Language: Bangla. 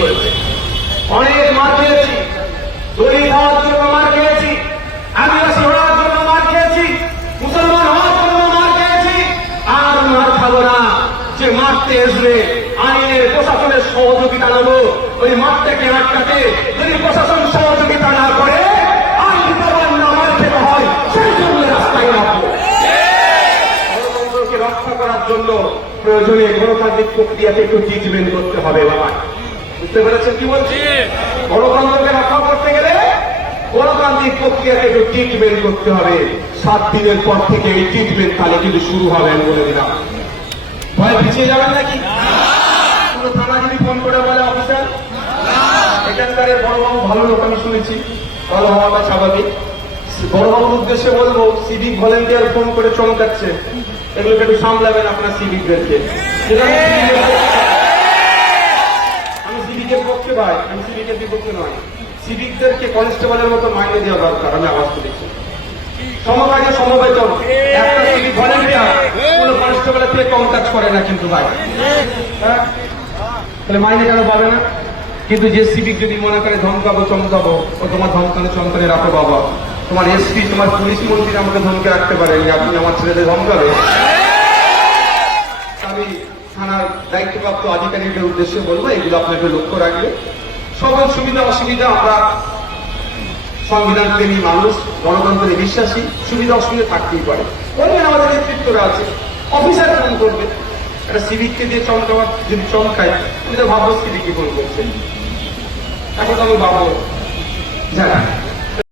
করেছে। অনেক মার খেয়েছি, দলিত হওয়ার জন্য মার খেয়েছি, আদিবাসী হওয়ার জন্য মার খেয়েছি, মুসলমান হওয়ার জন্য মার খেয়েছি। আর মার খাবো না। যে মারতে আসবে আইনের প্রশাসনের সহযোগিতা নেবো, ওই মারটাকে আটকাতে যদি প্রশাসন সহযোগিতা না করে আইন না মার খেতে হয়, সেই জন্য রাস্তায় নামবো। গণতন্ত্রকে রক্ষা করার জন্য প্রয়োজনে গণতান্ত্রিক প্রক্রিয়াকে একটু ট্রিটমেন্ট করতে হবে। বাবা বুঝতে পেরেছেন কি বলছি? গণতন্ত্রকে রক্ষা করতে গেলে গণতান্ত্রিক প্রক্রিয়াকে একটু ট্রিটমেন্ট করতে হবে। 7 দিনের পর থেকে এই ট্রিটমেন্ট তাহলে কিন্তু শুরু হবে, আমি বলে দিলাম। ভয় পিছিয়ে যাবেন নাকি? কোনো থানা যদি ফোন করে বলে অফিসার এখানকার বড়বাবু ভালো লোক আমি শুনেছি, ভালো হওয়াটা স্বাভাবিক, বড়বাবুর উদ্দেশ্যে বলবো সিভিক ভলেন্টিয়ার ফোন করে চমকাচ্ছে, এগুলোকে একটু সামলাবেন আপনার সিভিকদেরকে। আমি সিভিকের পক্ষে ভাই, আমি সিভিকের বিপক্ষে নয়। সিভিকদেরকে কনস্টেবলের মতো মাইনে দেওয়া দরকার, আমি আওয়াজ তুলেছি। সমকাজে সমবেতন, একটা সিভিক ভলেন্টিয়ার কোনো কনস্টেবলের থেকে কম কাজ করে না কিন্তু ভাই, তাহলে মাইনে কেন পাবে না? কিন্তু যে সিভিক যদি মনে করে ধমকাবো চমকাবো, ও তোমার ধমকানো চমকানে রাখো বাবা, তোমার এসপি তোমার পুলিশ মন্ত্রী আমাকে ধমকে রাখতে পারেন যে আপনি আমার ছেলেদের ধমকাবে। আমি থানার দায়িত্বপ্রাপ্ত আধিকারিকের উদ্দেশ্যে বলবো এগুলো আপনাকে লক্ষ্য রাখবে। সকল সুবিধা অসুবিধা, আমরা সংবিধান প্রেমী মানুষ, গণতন্ত্রে বিশ্বাসী, সুবিধা অসুবিধা থাকতেই পারে। বলবেন আমাদের নেতৃত্বরা আছে, অফিসার ফোন করবে। একটা সিভিককে দিয়ে চমকাবার যদি চমকায়, তুমি তো ভাবো সিভিককে ফোন করছে, এখন আমি ভাবো। যাই